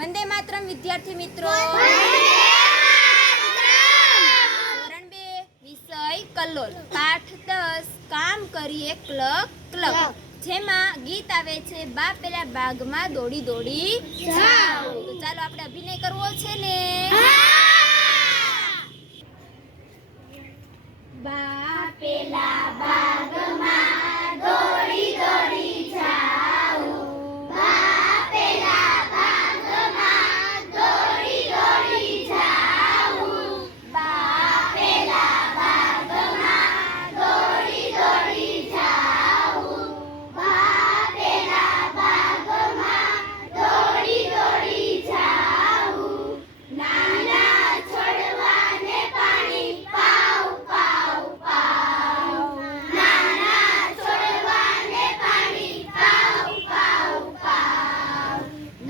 વંદે માતરમ વિદ્યાર્થી મિત્રો, ધોરણ 2 વિષય કલ્લોલ, પાઠ 10 કામ કરીએ ક્લક ક્લક, જેમાં ગીત આવે છે બા પેલા બાગમાં દોડી દોડી જાઓ. તો ચાલો આપણે અભિનય કરવો છે ને. બા પેલા બાગમાં દોડી દોડી જાઓ, બા પેલા બાગમાં દોડી દોડી જાઓ, બા પેલા બાગમાં દોડી દોડી જાઓ, બા પેલા બાગમાં દોડી દોડી જાઓ. નાના છોડવાને પાણી પાવ પાવ પાવ, નાના છોડવાને પાણી પાવ પાવ પાવ,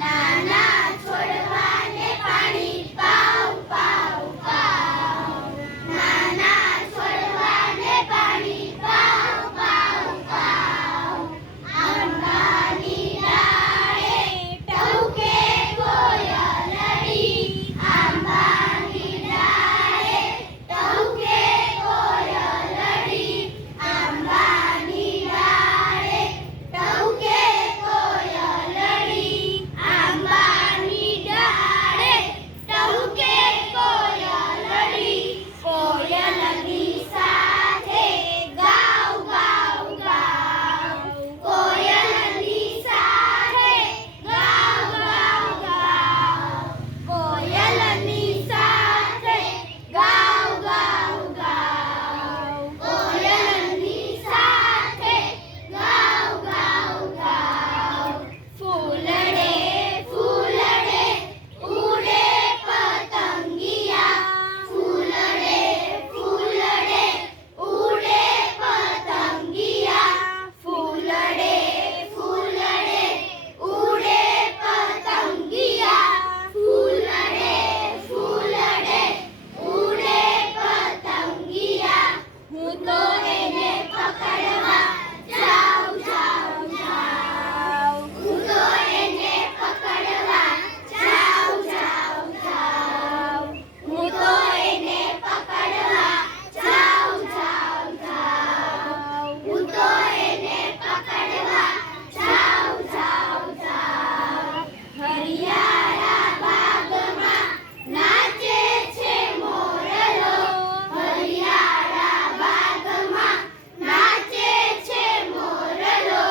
નાના છોડવાને પાણી પાવ પાવ પાવ, નાના છોડવાને પાણી પાવ પાવ પાવ. આંબાની ડાળે ટહુકે કોયલડી, આંબાની ડાળે ટહુકે કોયલડી, આંબાની ડાળે ટહુકે કોયલડી, આંબાની ડાળે ટહુકે કોયલડી. કોયલની સાથે ગાવ ગાવ ગાવ, કોયલની સાથે ગાવ ગાવ ગાવ, કોયલની સાથે ગાવ ગાવ ગાવ, કોયલની સાથે ગાવ ગાવ ગાવ. ફૂલડે ફૂલડે ઉડે પતંગિયા, ફૂલડે ફૂલડે ઉડે પતંગિયા, ફૂલડે ફૂલડે ઉડે પતંગિયા, ફૂલડે ફૂલડે ઉડે પતંગિયા. હું તો એને પકડવા જાઉં જાઉં જાઉં, હું તો એને પકડવા જાઉં જાઉં જાઉં, હું તો એને પકડવા જાઉં જાઉં જાઉં, હું તો એને પકડવા જાઉં જાઉં જાઉં. હરિયાળા બાગમાં નાચે છે મોરલો, હરિયાળા બાગમાં નાચે છે મોરલો,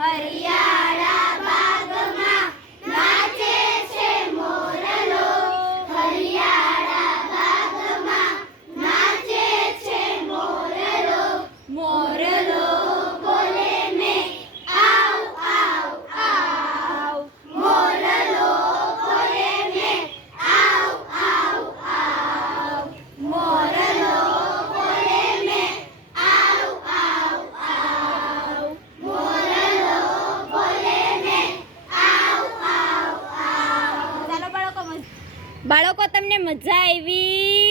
હરિયાળા બાગમાં નાચે છે મોરલો, હરિયાળા બાગમાં નાચે છે મોરલો. મોરલો બોલે મેં આવ આવ આવ, મોરલો બોલે મેં આવ આવ આવ, મોરલો બોલે મેં આવ આવ આવ, મોરલો બોલે મેં આવ આવ આવ. ચાલો બાળકો, તમને મજા આવી?